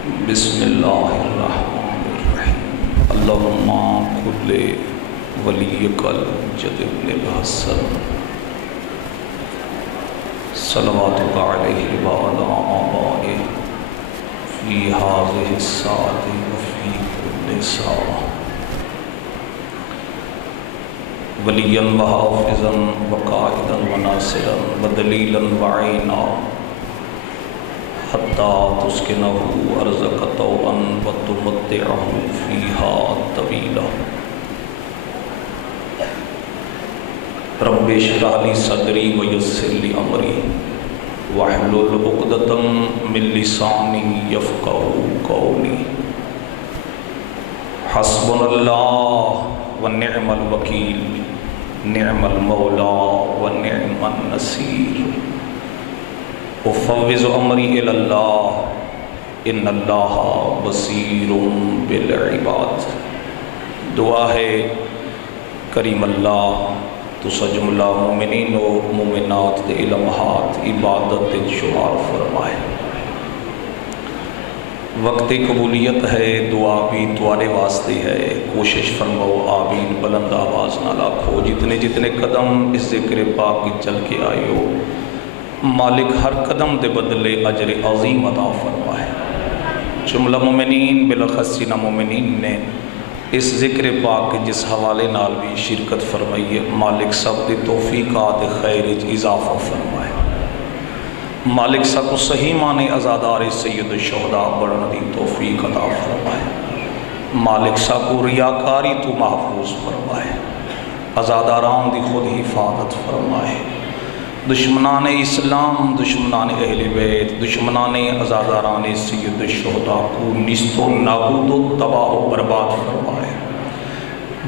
بسم اللہ الرحمن الرحیم اللہم کل ولیک الجد ابن الحسن صلواتک علیہ وعلی آبائہ فی ہذہ الساعۃ وفی کل ساعۃ ولیاً وحافظاً وقائداً وناصراً ودلیلاً وعینا حتیٰ تسکنہ ارضک طوعاً وتمتعہ فیہا طویلا رب اشرح لی صدری ویسر لی امری واحلل عقدۃ من لسانی یفقہوا قولی حسبنا اللہ ونعم الوکیل نعم المولا ونعم النصیر افوض امری الی اللہ ان اللہ بصیر بالعباد۔ دعا ہے کریم اللہ تو سجملہ مومنین و مومنات دے لمحات عبادت شمار فرمائے۔ وقت قبولیت ہے، دعا بھی تمہارے واسطے ہے، کوشش فرماؤ آمین بلند آواز نہ لاکھو۔ جتنے جتنے قدم اس ذکر پاک کی چل کے آئے ہو، مالک ہر قدم دے بدلے اجر عظیم عطا فرمائے۔ جملہ مومنین بالاخص مومنین نے اس ذکر پاک کے جس حوالے نال بھی شرکت فرمائی ہے، مالک سب دی توفیقات خیر اضافہ فرمائے۔ مالک سب کو صحیح معنی ازادار سید الشہداء بڑھن دی توفیق عطا فرمائے۔ مالک سب کو ریاکاری تو محفوظ فرمائے، ازاداران دی خود حفاظت فرمائے۔ دشمنان اسلام، دشمنان اہل بیت، دشمنان ازاداران سید الشہداء کو نیست و نابود و تباہ و برباد فرمائے۔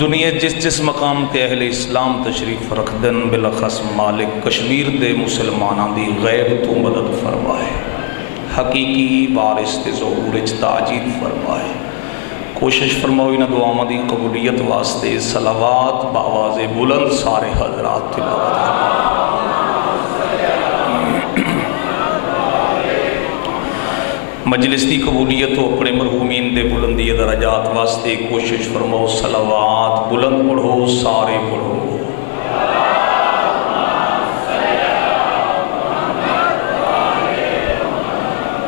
دنیا جس مقام تے اہل اسلام تشریف رکھ دن، بالاخص مالک کشمیر دے مسلمانان دی غیب تو مدد فرمائے، حقیقی وارث تے ظہور تاجیل فرمائے۔ کوشش فرماؤ ان دعاؤں دی قبولیت واسطے صلوات بآواز بلند سارے حضرات تلاوت کریں۔ مجلس دی قبولیت ہو اپنے مرحومین دے بلندی درجات واسطے کوشش فرماؤ صلوات بلند پڑھو، سارے پڑھو۔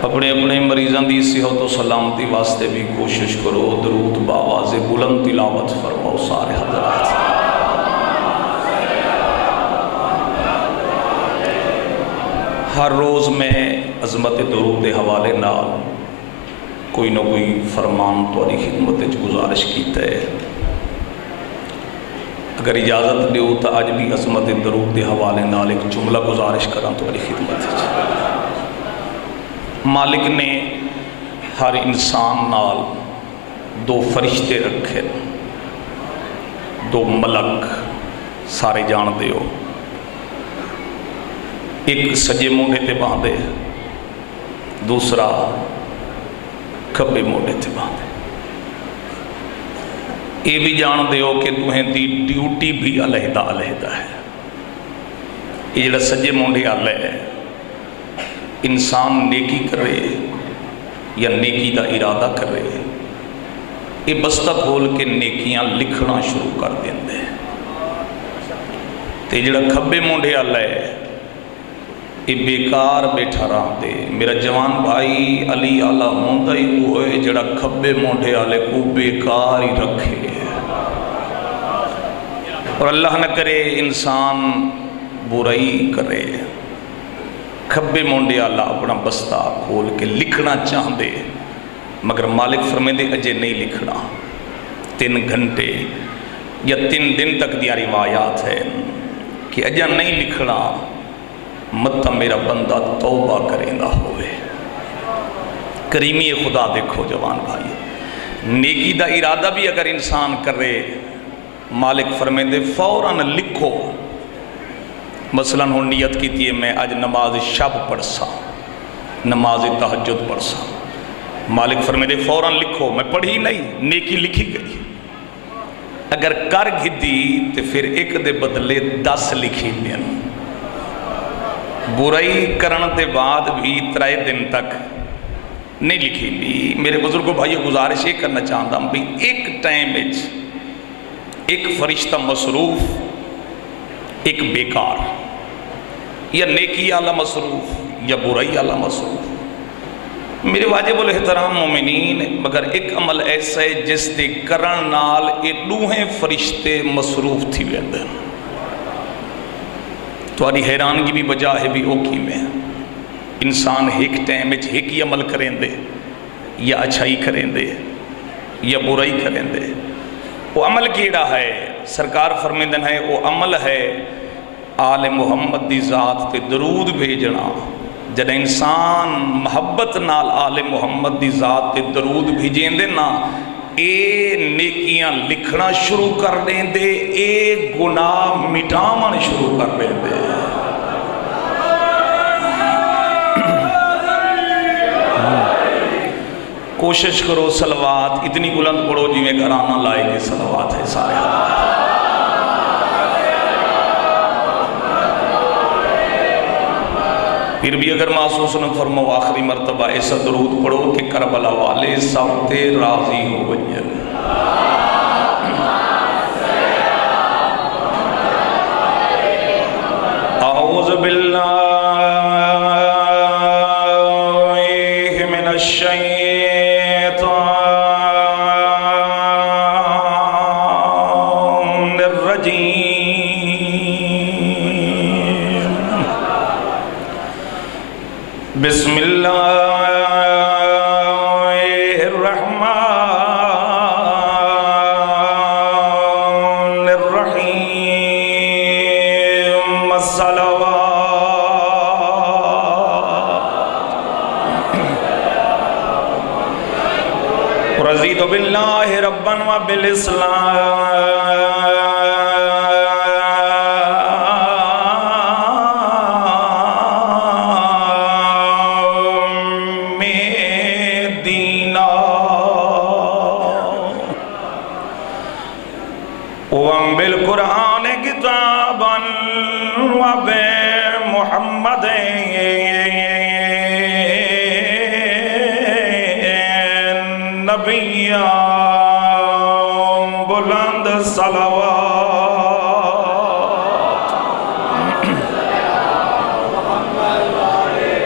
اپنے اپنے مریضان دی صحت و سلامتی واسطے بھی کوشش کرو، درود بآواز بلند تلاوت فرماؤ سارے حضرات۔ ہر روز میں عظمت درود کے حوالے نال کوئی نہ کوئی فرمان تاری خدمت گزارش کیتا ہے۔ اگر اجازت دیو تو اج بھی عظمت درود کے حوالے نال ایک جملہ گزارش کراں تاری خدمت۔ مالک نے ہر انسان نال دو فرشتے رکھے، دو ملک سارے جان دیو۔ ایک سجے موڑے تے باندھے، دوسرا کھبے موڑے تے باندھے۔ یہ بھی جان دیو کہ تمہیں دی ڈیوٹی بھی علیحدہ علیحدہ ہے۔ یہ جڑا سجے موڑے والے ہے، انسان نیکی کرے یا نیکی دا ارادہ کرے، یہ بستہ کھول کے نیکیاں لکھنا شروع کر دیندے۔ تے جڑا کھبے موڑے والے ہے، یہ بیکار بیٹھا رہا دے۔ میرا جوان بھائی علی آلہ ہوندہ ہی ہوئے جڑا کھبے موڑے والے کو بیکار ہی رکھے، اور اللہ نہ کرے انسان برائی کرے۔ کھبے موڑے والا اپنا بستہ کھول کے لکھنا چاہتے، مگر مالک فرمیندے اجے نہیں لکھنا۔ 3 گھنٹے یا 3 دن تک دیا روایات ہے کہ اجا نہیں لکھنا، مت میرا بندہ توبہ کریں گا ہوئے۔ کریمی خدا دیکھو جوان بھائی، نیکی دا ارادہ بھی اگر انسان کرے، مالک فرمیندے فوراً لکھو۔ مثلاً ہوں نیت کی تھی میں آج نماز شب پڑھ سا، نماز تہجد پڑھ سا، مالک فرمیندے فوراً لکھو۔ میں پڑھی نہیں، نیکی لکھی گئی۔ اگر کر گھی تو پھر ایک دے بدلے 10 لکھی دیں۔ برائی کرن دے بعد بھی 3 دن تک نہیں لکھی بھی. میرے بزرگوں بھائیو گزارش یہ کرنا چاہتا ہوں بھی ایک ٹائم ایک فرشتہ مصروف، ایک بیکار، یا نیکی والا مصروف یا برائی والا مصروف. میرے واجب الاحترام مومنین، مگر ایک عمل ایسا ہے جس دے کرن نال یہ دوہیں فرشتے مصروف تھی ویندے. تھوڑی حیرانگی بھی وجہ ہے بھی او کی میں انسان ایک ٹائم ایک ہی عمل کریں دے، یا اچھائی کریں دے یا برائی کریں دے. وہ عمل کیڑا ہے؟ سرکار فرمیندن ہے وہ عمل ہے آل محمد دی ذات تے درود بھیجنا. جب انسان محبت نال آل محمد دی ذات تے درود بھیجیں دے نا، اے نیکیاں لکھنا شروع کر دیں دے، اے گناہ مٹاون شروع کر دیں دے. کوشش کرو صلوات اتنی بلند پڑھو جی میں گھرانہ لائے گے صلوات ہے سارے حالات. پھر بھی اگر محسوس نہ فرمو آخری مرتبہ ایسا درود پڑھو کہ کربلا والے سب تے راضی ہو گئے. اعوذ باللہ من الشیطان الرجیم. بسم اللہ الرحمن الرحیم. الصلوات رضیت باللہ ربا وبالاسلام بالقرآن کتابا وبمحمد نبیا. بلند صلوات.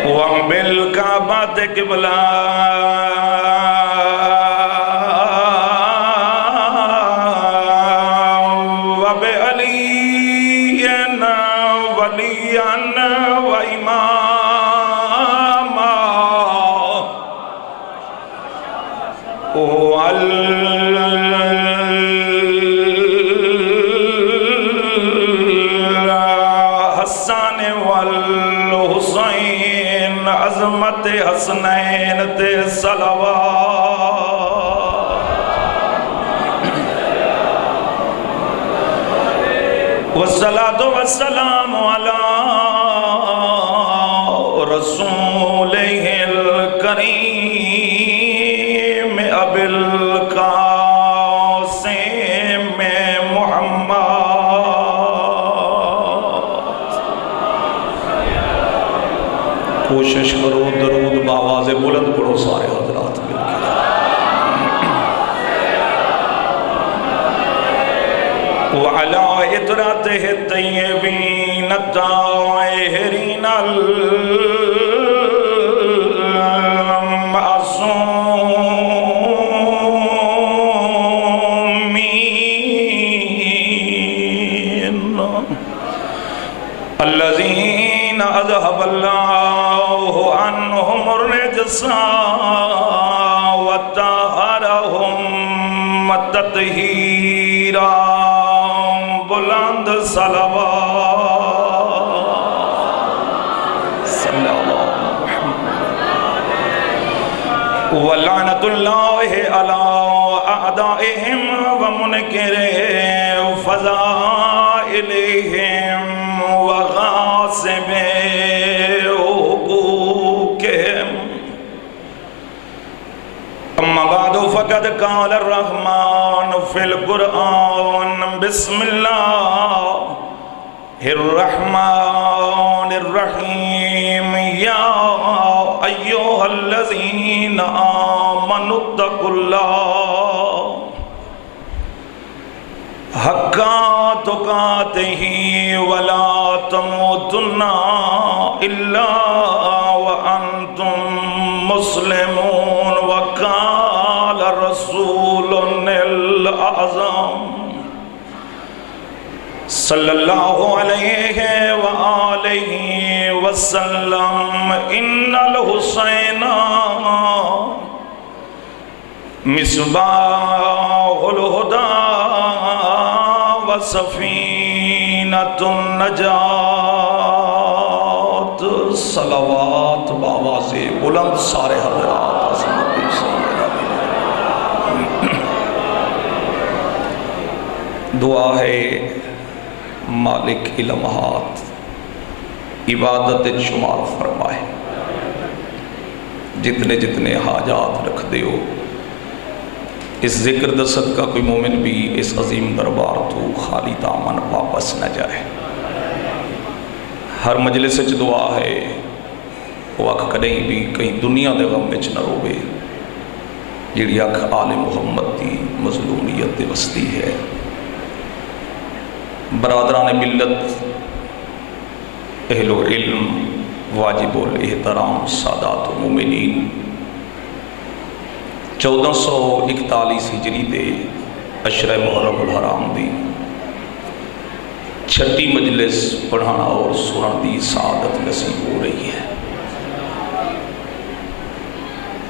وبالکعبۃ قبلہ حسن والحسین عظمت حسنین تے صلوات. والصلاة والسلام علی رسولہ الکریم ابی القاسم محمد. کوشش کرو درود بآواز بلند پڑھو سارے حضرات مل کے. وعلی اطراتہ الطیبین الطاہرین المعصومین الذین اذهب اللہ عنہم الرجس وطہرہم تطہیرا. بلند صلوات. صلی اللہ محمد. ولعنت اللہ علی اعدائہم ومنکر فضائلہم وغاصب حقوقہم. اما بعد فقد قال الرحمن فی القرآن بسم اللہ الرحمن الرحیم. یا ایھا الذین آمنوا اتقوا اللہ حق تقاتہ ولا تموتن الا وانتم مسلمون وقال رسول الاعظم صلی اللہ علیہ وآلہ وسلم ان الحسین مصباح الہدی وسفینۃ النجات۔ صلوات بآواز بلند سارے حضرات دعا ہے مالک لمحات عبادت شمار فرمائے، جتنے جتنے حاجات رکھ دیو اس ذکر دا صدقہ کوئی مومن بھی اس عظیم دربار تو خالی دامن واپس نہ جائے۔ ہر مجلس وچ دعا ہے وہ اکھ کدیں بھی کہیں دنیا دے غم وچ نہ روے، جیڑی اکھ آل محمد دی مظلومیت دے وسطی ہے۔ برادران ملت، اہل علم، واجب الاحترام سادات و مومنین، 1441 ہجری دے عشرہ محرم الحرام دی چھٹی مجلس پڑھانا اور سنن دی سعادت نصیب ہو رہی ہے۔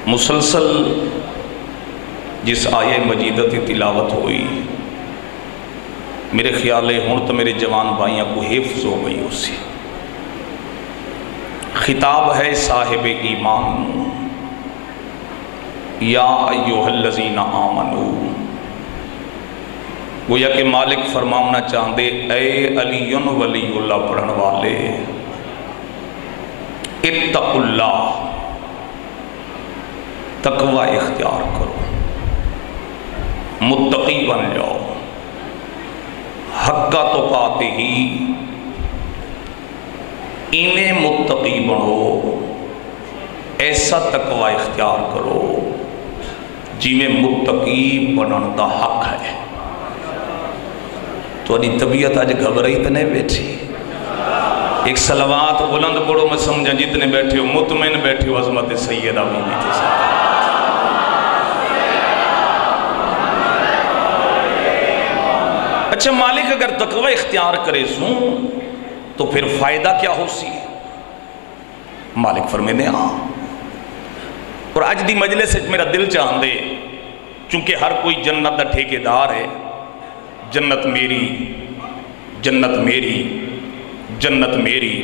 مسلسل جس آیہ مجیدہ کی تلاوت ہوئی، میرے خیال ہے ہون تو میرے جوان بھائیاں کو حفظ ہو گئی اسی۔ خطاب ہے صاحب ایمان، یا ایھا الذین آمنو، گویا کہ مالک فرمانا چاہتے اے علی ولی اللہ پڑھن والے، اتقوا اللہ، تقوی اختیار کرو، متقی بن جاؤ، حق تقاتہ انہیں متقی بنو، ایسا تقوی اختیار کرو جی میں متقی بنن دا حق ہے۔ تو انی طبیعت آج گھبرائی تو نہیں بیٹھی، ایک صلوات بلند پڑھو، میں سمجھا جتنے بیٹھے ہو مطمئن بیٹھے ہو عظمت سیدہ بی بی کے ساتھ۔ اچھا مالک اگر تقوی اختیار کرے سوں تو پھر فائدہ کیا ہو سی؟ مالک فرمیندے ہاں، اور اج دی مجلس میرا دل چاہندے چونکہ ہر کوئی جنت دا ٹھیکیدار ہے، جنت میری، جنت میری، جنت میری۔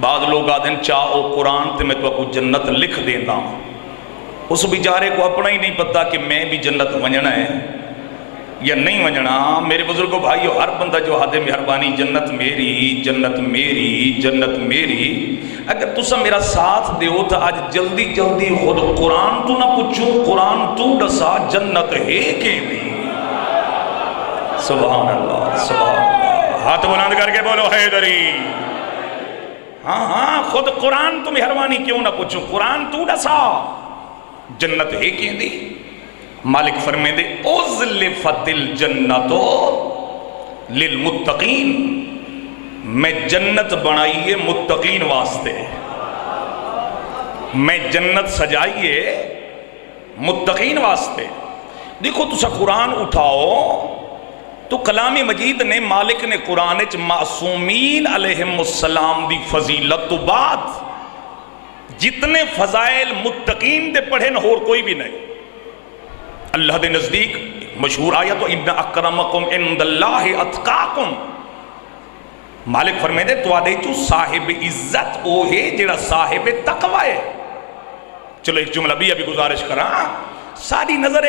بعض لوگ آدھیں چاہو قرآن تے میں تو کو جنت لکھ دینا، اس بیچارے کو اپنا ہی نہیں پتا کہ میں بھی جنت ونجنا ہے یا نہیں ونجنا۔ میرے بزرگوں بھائیو، ہر بندہ جو حد مہربانی جنت میری، جنت میری، جنت میری، اگر تسا میرا ساتھ دیو تو آج جلدی جلدی خود قرآن تو نہ پوچھو، قرآن تو دسا جنت ہے کہ نہیں۔ سبحان اللہ، سبحان اللہ، ہاتھ بلند کر کے بولو حیدری۔ ہاں ہاں، خود قرآن تو مہربانی کیوں نہ پوچھو، قرآن تو دسا جنت ہے کہ نہیں۔ مالک فرمیندے اُزْلِفَتِ الْجَنَّةُ لِلْمُتَّقِينَ، میں جنت بنائیے متقین واسطے، میں جنت سجائیے متقین واسطے۔ دیکھو تسا قرآن اٹھاؤ تو کلام مجید نے، مالک نے قرآن وچ معصومین علیہم السلام دی فضیلت تو بعد جتنے فضائل متقین دے پڑھے نہ اور کوئی بھی نہیں۔ اللہ دے نزدیک مشہور آیت ان اکرمکم عند اللہ اتقاکم، مالک فرمیندے تو آدھے چو صاحب عزت او ہے جڑا صاحب تقوی ہے۔ چلو ایک جملہ بھی ابھی گزارش کرا، ساری نظر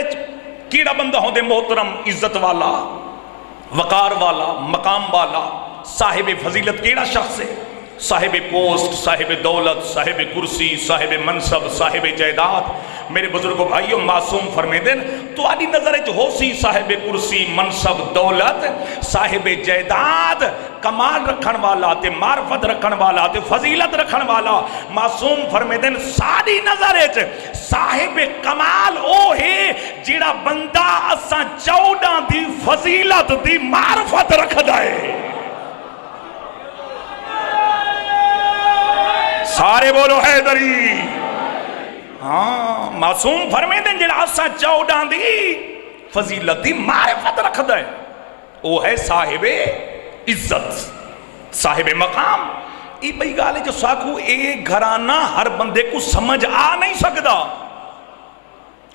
کیڑا بندہ ہوں دے محترم، عزت والا، وقار والا، مقام والا، صاحب فضیلت کیڑا شخص ہے؟ صاحب پوسٹ، صاحب دولت، صاحب کرسی، صاحب منصب، صاحب جائیداد، میرے بزرگوں بھائیوں معصوم فرمیندے تو آدھی نظر ہو سی صاحب کرسی منصب دولت صاحب جائیداد کمال رکھن والا تے معرفت رکھن والا تے فضیلت رکھن والا معصوم فرمیندے ساری نظر صاحب کمال او ہے جیڑا بندہ اساں 14 دی فضیلت دی معرفت رکھدا ہے سارے بولو حیدری ہاں معصوم فرمیندے جیڑا اساں 14 دی فضیلت دی معرفت رکھدا ہے وہ ہے صاحب عزت صاحب مقام یہ بھئی گالے جو ساکو ایک گھرانہ ہر بندے کو سمجھ آ نہیں سکتا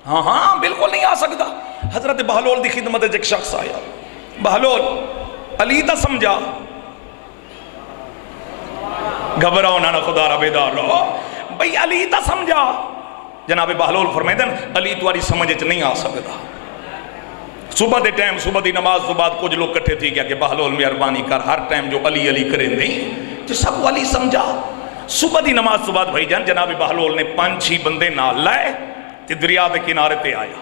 ہاں ہاں بالکل نہیں آ سکتا حضرت بہلول دی خدمت ایک شخص آیا بہلول علی تا سمجھا گھبراؤ نہ خدا را بیدار رہو بھئی علی تا سمجھا جناب بہلول فرمیدن علی تواری سمجھے نہیں آ سکتا صبح دے ٹائم صبح دی نماز تو بعد کچھ لوگ کٹھے تھی کہ بہلول مہربانی کر ہر ٹائم جو علی علی کریں نہیں تو سب علی سمجھا صبح دی نماز تو بعد بھائی جان جناب بہلول نے 5-6 بندے نال لائے تے دریا دے کنارے تے آیا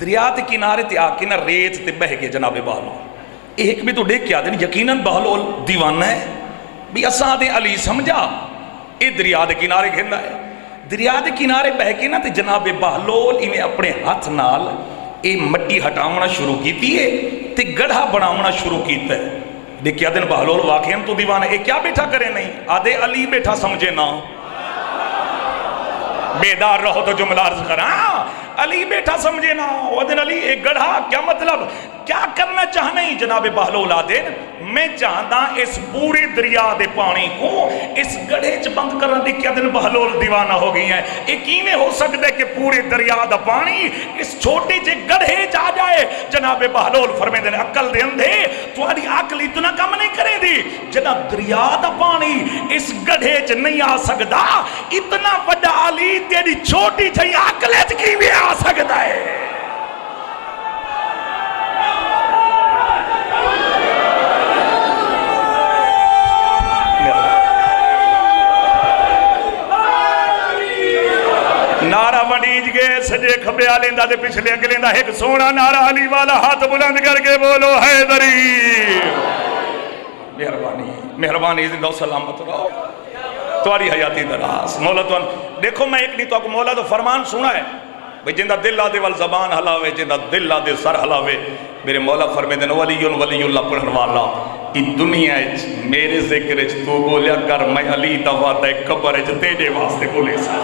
دریا دے کنارے تے آ کے نہ ریت تے بہ گئے جناب بہلول ایک بھی تو دیکھ کے آدھے نہیں یقیناً بہلول دیوانہ ہے بھی اساں دے علی سمجھا اے دریا دے کنارے گھندا ہے دریا دے کنارے بہ کے نہ تے جناب بہلول ایویں اپنے ہاتھ نال اے مٹی ہٹاونا شروع کیتی ہے تے گڑھا بناونا شروع کیتا ہے دیکھیا دن بہلول واقعاً تو دیوانہ اے کیا بیٹھا کرے نہیں آدھے علی بیٹھا سمجھے نا بیدار رہو تو جملہ عرض کرا علی بیٹھا سمجھے نا وہ دن علی ایک گڑھا کیا مطلب کیا کرنا چاہنا ہی جناب بہلول آدھن میں چاہتا اس پورے دریا دے پانی کو اس گڑھے چ بند کرنا دی کیا دن بہلول دیوانہ ہو گئی ہیں ایک ہی میں ہو سکتا ہے کہ پورے دریا دا پانی اس چھوٹے چے گڑھے جا جائے جناب بہلول فرمے دن عقل دے اندھے تو آدھی عقل اتنا کم نہیں کرے دی جناب دریا دا پانی اس گڑھے چ نہیں آ سکتا اتنا بڑا علی تیری چھوٹی چھئی عقلت کی بھی آ سکتا ہے نعرہ وڈیج گئے سجے کھبے آلیندہ دے پچھلے اگلیندہ ایک سونا نعرہ علی والا ہاتھ بلند کر کے بولو حیدری مہربانی زندہ و سلامت رہو تواری حیاتی دراز مولا تو دیکھو میں ایک نہیں تو مولا تو فرمان سنا ہے بھئی جندہ دل آدھے وال زبان حلاوے جندہ دل آدھے سر حلاوے میرے مولا فرمے دن ولی اللہ پڑھن والا اس دنیا میرے ذکر تو بولیا کر میں علی دفعہ قبر تیرے واسطے بولے سا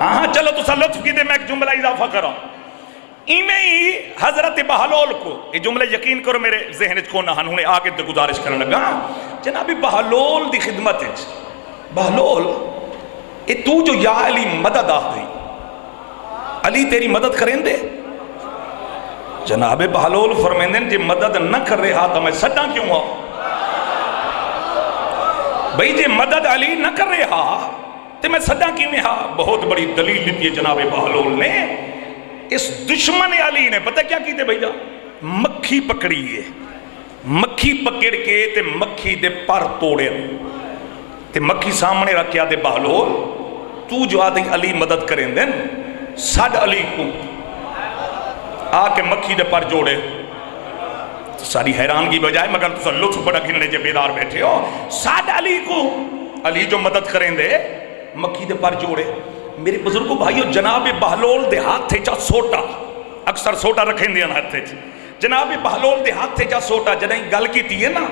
ہاں چلو تو لطف کی دے میں ایک جملہ اضافہ کروں ایمیں ہی حضرت بہلول کو یہ جملہ یقین کرو میرے ذہن کو نہ ہن آگے تو گزارش کرنے لگا جناب بہلول دی خدمت ہے بہلول یہ تو جو یا علی مدد آہ دی علی تیری مدد کریں دے جناب بہلول فرمیندن جی مدد نہ کر رہا تو میں سڈا کیوں ہوں بھئی جی مدد علی نہ کر رہا تو میں صدا کی میں بہت بڑی دلیل لیتی ہے جناب بہلول نے اس دشمن علی نے پتہ کیا کیتے بھئی جا مکھی پکڑی ہے مکھی پکڑ کے تے مکھی دے پر توڑے تے مکھی سامنے رکھیا تے بہلول تو جو آدھے علی مدد کریں دیں ساڑھ علی کو آ کے مکھی دے پر جوڑے ساری حیرانگی بجائے مگر تو لطف بڑا گھننے جے بیدار بیٹھے ہو ساڑھ علی کو علی جو مدد کریں دے مکھی دے پر جوڑے میرے بزرگوں بھائیو جناب بہلول دے ہاتھ تھے چا سوٹا اکثر سوٹا رکھیں دے ہاتھ تھے جناب بہلول دے ہاتھ تھے چا سوٹا جنہیں گل کی تھی ہے نا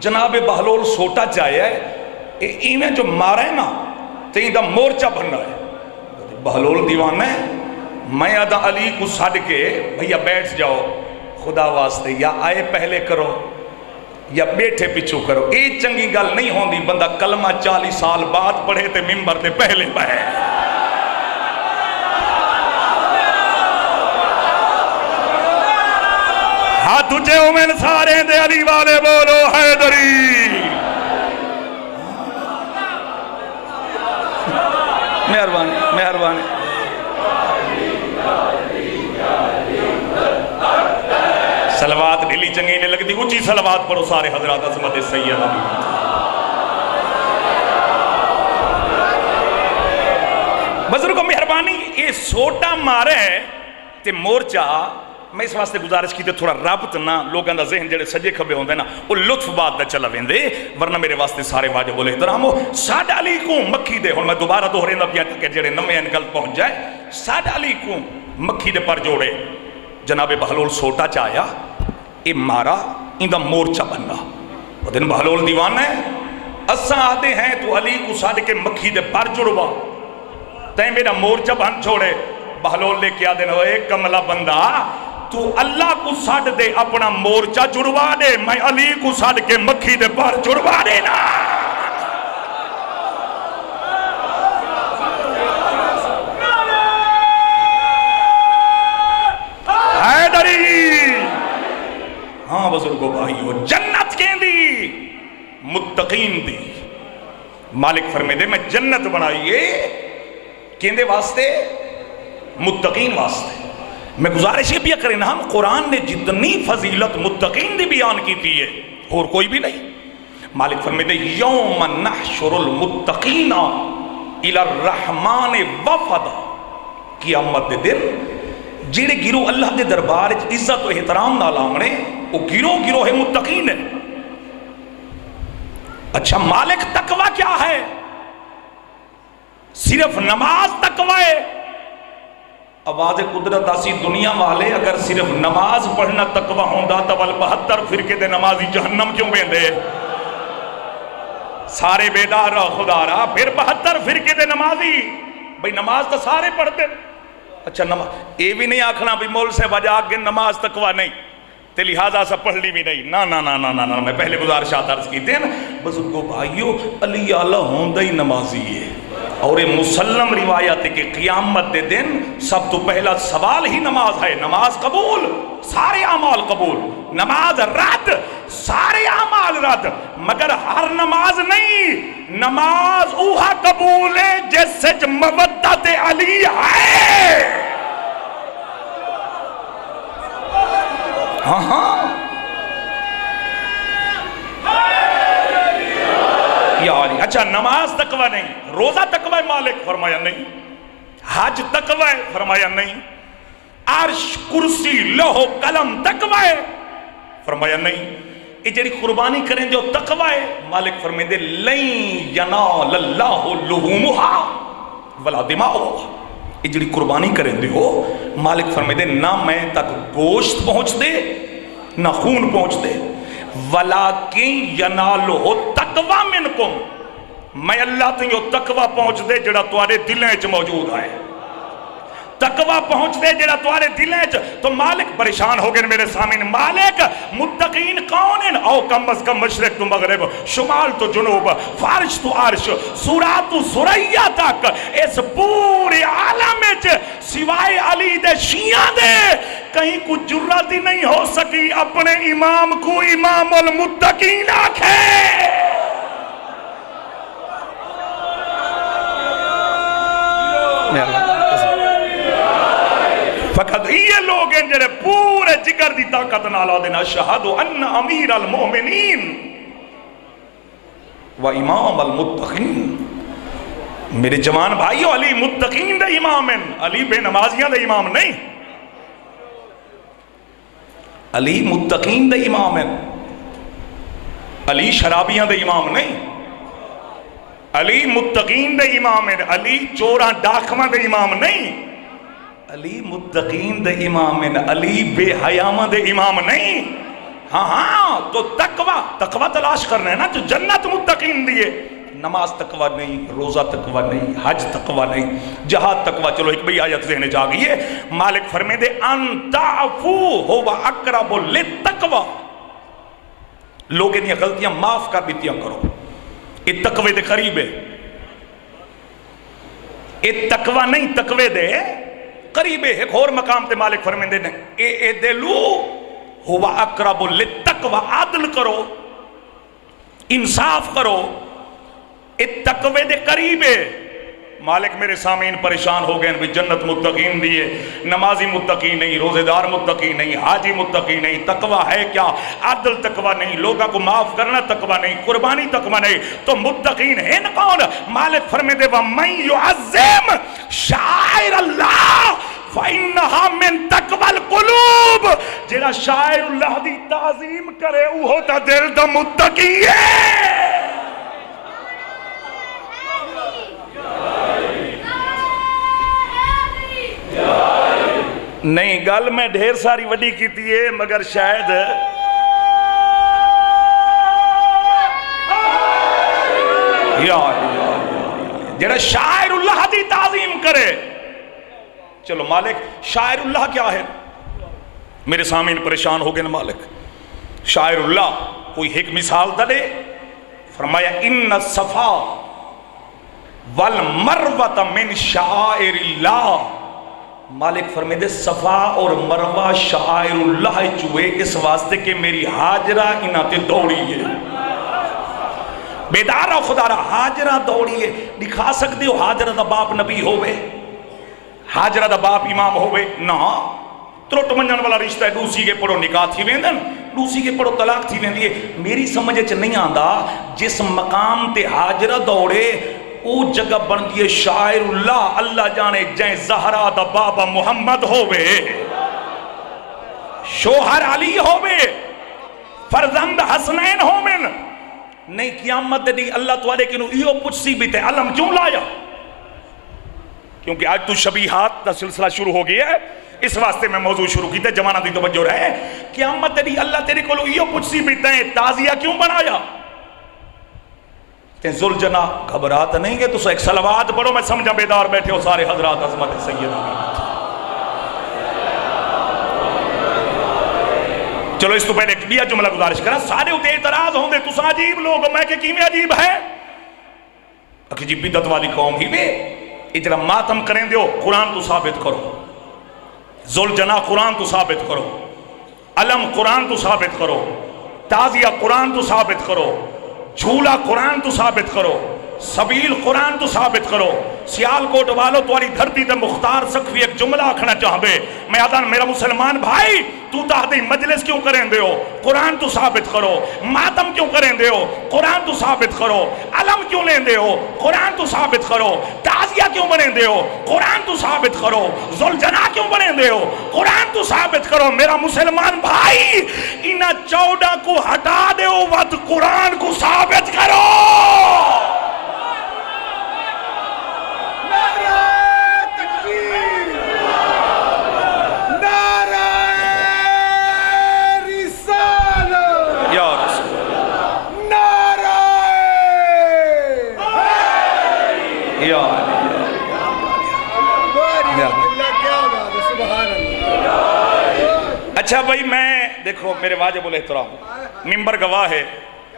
جناب بہلول سوٹا چاہے ہے ایمیں جو مارا ہے نا تو این دا مورچہ بننا ہے بہلول دیوانہ ہے میں آدھا علی کو ساڑھ کے بھئیہ بیٹھ جاؤ خدا واسطے یا آئے پہلے کرو یا بیٹھے پچھو کرو ایک چنگی گل نہیں ہوں دی بندہ کلمہ 40 سال بعد پڑھے تے ممبر تے پہلے پہے ہاتھ اچھے اومن سارے دے علی والے بولو حیدری مہربانی صلوات ڈھلی چنگی نہیں لگتی اچھی صلوات پڑھو سارے حضرات عظمت سید بزرگوں مہربانی قربانی یہ سوٹا مارے تے مورچہ میں اس واسطے گزارش کی تے تھوڑا رابط نہ لوگوں دا ذہن جڑے سجے کھبے ہوندے نا وہ لطف بات دا چلا ویندے ورنہ میرے واسطے سارے واجب الاحترام ہو ساڈ علی کو مکھی دے ہن میں دوبارہ دوہریندا پیا کہ جڑے نویں گل پہنچ جائے ساڈ علی کو مکھی دے پر جوڑے جناب بہلول سوٹا چایا اے مارا ایندا مورچہ بننا وہ دن بہلول دیوانہ ہے اساں آدھے ہیں تو علی کو ساڈ کے مکھی دے پر جڑوا تیں میرا مورچہ بن چھوڑے بہلول لے کے آدھے اے کملا بندہ تو اللہ کو ساڈ دے اپنا مورچہ جڑوا دے میں علی کو ساڈ کے مکھی دے پر جڑوا دے نا حیدری ہاں بزرگو بھائیو جنت کہیں دی متقین دی مالک فرمے دے میں جنت بنائیے کہیں دے واسطے متقین واسطے میں گزارش یہ بھی کریں ہم قرآن نے جتنی فضیلت متقین دی بیان کی تھی ہے اور کوئی بھی نہیں مالک فرمائے یوم نحشر المتقین الی الرحمن وفدا قیامت دے دن جڑے گروہ اللہ دے دربار عزت و احترام نال آمنے وہ گروہ متقین ہے اچھا مالک تقوی کیا ہے صرف نماز تقوی ہے آواز قدرت آسی دنیا والے اگر صرف نماز پڑھنا تقوی ہوندا تو 72 فرقے دے نمازی جہنم کیوں بیندے سارے بیدار رہا خدا رہا پھر 72 فرقے دے نمازی بھئی نماز تو سارے پڑھتے اچھا نماز یہ بھی نہیں آکھنا بھی مول سے وجہ آگے نماز تقوی نہیں تے لہذا سا پڑھ لی بھی نہیں نا میں پہلے گزارشات عرض کی تھے نا بزرگو بھائیو علی اعلیٰ ہوندہ ہی نمازی ہے اور یہ مسلم روایت ہے کہ قیامت دے دن سب تو پہلا سوال ہی نماز ہے نماز قبول سارے اعمال قبول نماز رد سارے اعمال رد مگر ہر نماز نہیں نماز اوہا قبول ہے جیسے مودت علی ہے ہاں اچھا نماز تقوی نہیں روزہ تقوی مالک فرمایا نہیں حج تقوی فرمایا نہیں عرش کرسی لوح قلم تقوی فرمایا نہیں یہ جڑی قربانی کریں جو تقوی مالک فرمائے دے لن ینال اللہ لحومها ولا دماؤها یہ جڑی قربانی کریں دے ہو مالک فرمائے دے نہ میں تک گوشت پہنچ دے نہ خون پہنچ دے ولیکن ینالو تقوی منکم میں اللہ تیو تقوی پہنچ دے جڑا توارے دلیں چ موجود ہے تقوی پہنچ دے جڑا توارے دلیں چ تو مالک پریشان ہو گئے میرے سامنے مالک متقین کون ہیں او کم از کم مشرق تو مغرب شمال تو جنوب فارش تو عرش سورا تو سریہ تک اس پورے عالم چ سوائے علی دے شیعہ دے کہیں کچھ جرات ہی نہیں ہو سکی اپنے امام کو امام المتقین آکھے فقط یہ لوگ ہیں جنہیں پورے جگر دی طاقت نالا دینا شہدو ان امیر المومنین و امام المتقین میرے جوان بھائیو علی متقین دے امام ہیں علی بے نمازیاں دے امام نہیں علی متقین دے امام ہیں علی شرابیاں دے امام نہیں علی متقین دے امام ہیں علی چوراں ڈاکواں دے امام نہیں علی متقین دے امام ہیں علی بے حیامہ دے امام نہیں ہاں تو تقوی تلاش کرنا ہے نا جو جنت متقین دیئے نماز تقوی نہیں روزہ تقوی نہیں حج تقوی نہیں جہاد تقوی چلو ایک بھی آیت ذہن جا گئی ہے مالک فرمے دے ان تعفو ہوا اقرب للتقوی لوگ انہیں غلطیاں معاف کر بیتیاں کرو یہ تقوی دے قریب ہے یہ تقوی نہیں تقوی دے قریب ہے ایک اور مقام تے مالک فرمیندے نے اے دلو ہوا اقرب للتقوی عدل کرو انصاف کرو اے تقوی دے قریب ہے مالک میرے سامعین پریشان ہو گئے بھی جنت متقین دیے، نمازی متقی نہیں، روزے دار متقی نہیں، حاجی متقی نہیں، تقوی ہے کیا؟ عدل تقوی نہیں، لوگوں کو معاف کرنا تقوی نہیں، قربانی تقوی نہیں، تو متقین ہیں نا کون؟ مالک فرمے دے وَمَن يُعَظِّمْ شَعَائِرَ اللَّهِ فَإِنَّهَا مِن تَقْوَى الْقُلُوبِ، جیڑا شاعر اللہ دی تعظیم کرے وہ ہوتا دل دا متقی ہے۔ نہیں گل میں ڈھیر ساری وڈی کیتی ہے مگر شاید جڑا شاعر اللہ دی تعظیم کرے۔ چلو مالک شاعر اللہ کیا ہے؟ میرے سامعین پریشان ہو گئے نا مالک، شاعر اللہ کوئی ایک مثال دے۔ فرمایا ان الصفا والمروہ من شعائر اللہ، مالک فرمائے دے صفا اور مروہ شعائر اللہ چوئے اس واسطے کہ میری حاجرہ انہاں دوڑی ہے۔ بیدارہ خدا رہا حاجرہ دوڑی ہے، دکھا سکتے ہو حاجرہ دا باپ نبی ہوئے، حاجرہ دا باپ امام ہوئے؟ نا تروٹ منجن والا رشتہ ہے، دوسی کے پڑھو نکاح تھی ویندن، دوسی کے پڑھو طلاق تھی ویندی ہے۔ میری سمجھے چ نہیں آندہ جس مقام تے حاجرہ دوڑے او جگہ بن دیئے شاعر اللہ، اللہ جانے جائیں زہرہ دا بابا محمد ہوئے، شوہر علی ہوئے، فرزند حسنین ہوئے۔ نہیں قیامت دی اللہ توارے کنو ایو پچھ سی بھی تے علم کیوں لایا؟ کیونکہ آج تو شبیہات دا سلسلہ شروع ہو گیا ہے، اس واسطے میں موضوع شروع کی تے جمانہ دی توجہ رہے۔ قیامت دی اللہ تیرے کو ایو پچھ سی بھی تے تازیہ کیوں بنایا؟ کہ ذوالجناح گھبراتا نہیں گے، تو ایک صلوات پڑھو، میں سمجھا بیدار بیٹھے ہو سارے حضرات عظمت سیدہ۔ چلو اس تو پہلے ایک بیا جملہ گزارش کرا، سارے ہوتے اعتراض ہوں دے تو عجیب لوگ، میں کہ کیویں عجیب ہے؟ اکھی جی بدعت والی قوم ہی میں اجرا ماتم کریں دیو، قرآن تو ثابت کرو، ذوالجناح قرآن تو ثابت کرو، علم قرآن تو ثابت کرو، تازیہ قرآن تو ثابت کرو، جھولا قرآن تو ثابت کرو، سبیل قرآن تو ثابت کرو۔ سیال کوٹ والو تواری دھرتی تے مختار سکھوی ایک جملہ آکھنا چاہبے، میں آدھان میرا مسلمان بھائی تو تاہدی مجلس کیوں کریں دے ہو؟ قرآن تو ثابت کرو۔ ماتم کیوں کریں دے ہو؟ قرآن تو ثابت کرو۔ علم کیوں لیں دے ہو؟ قرآن تو ثابت کرو۔ تعزیہ کیوں بنیں دے ہو؟ قرآن تو ثابت کرو۔ ذوالجناح کیوں بنیں دے ہو؟ قرآن تو ثابت کرو۔ میرا مسلمان بھائی انہا 14 کو ہٹا دے ہو وقت قرآن کو ثابت کرو۔ اچھا بھائی میں دیکھو میرے واجب الاحترام ممبر گواہ ہے،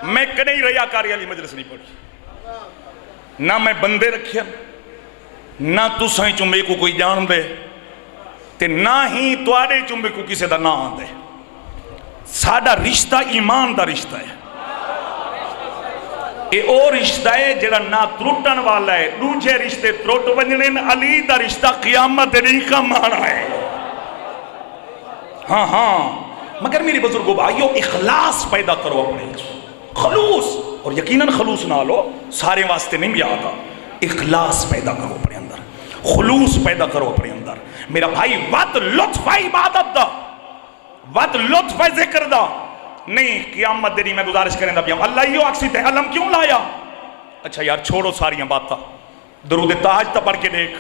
میں کدیں ریاکاری والی مجلس نہیں پڑھی، نہ میں بندے رکھیا، نہ تسائیں چمبے کو کوئی جان دے تے نہ ہی توڑے چمبے کو کسی دا نہ آن دے۔ ساڑا رشتہ ایمان دا رشتہ ہے، اے او رشتہ ہے جڑا نہ ترٹن والا ہے، دوجہ رشتے ترٹ ونجنین، علی دا رشتہ قیامت نہیں کا مانا ہے۔ ہاں ہاں مگر میری بزرگوں بھائیو اخلاص پیدا کرو اپنے، خلوص، اور یقیناً خلوص نہ لو سارے واسطے نہیں بھی آتا، اخلاص پیدا کرو اپنے اندر، خلوص پیدا کرو اپنے اندر۔ میرا بھائی وقت لطف ہے عبادت دا، وقت لطف ہے ذکر دا، نہیں قیامت دینی میں گزارش کریں دا بیام اللہ یو اکسی تے علم کیوں لایا؟ اچھا یار چھوڑو ساریاں باتاں، درود تاج تا پڑھ کے دیکھ،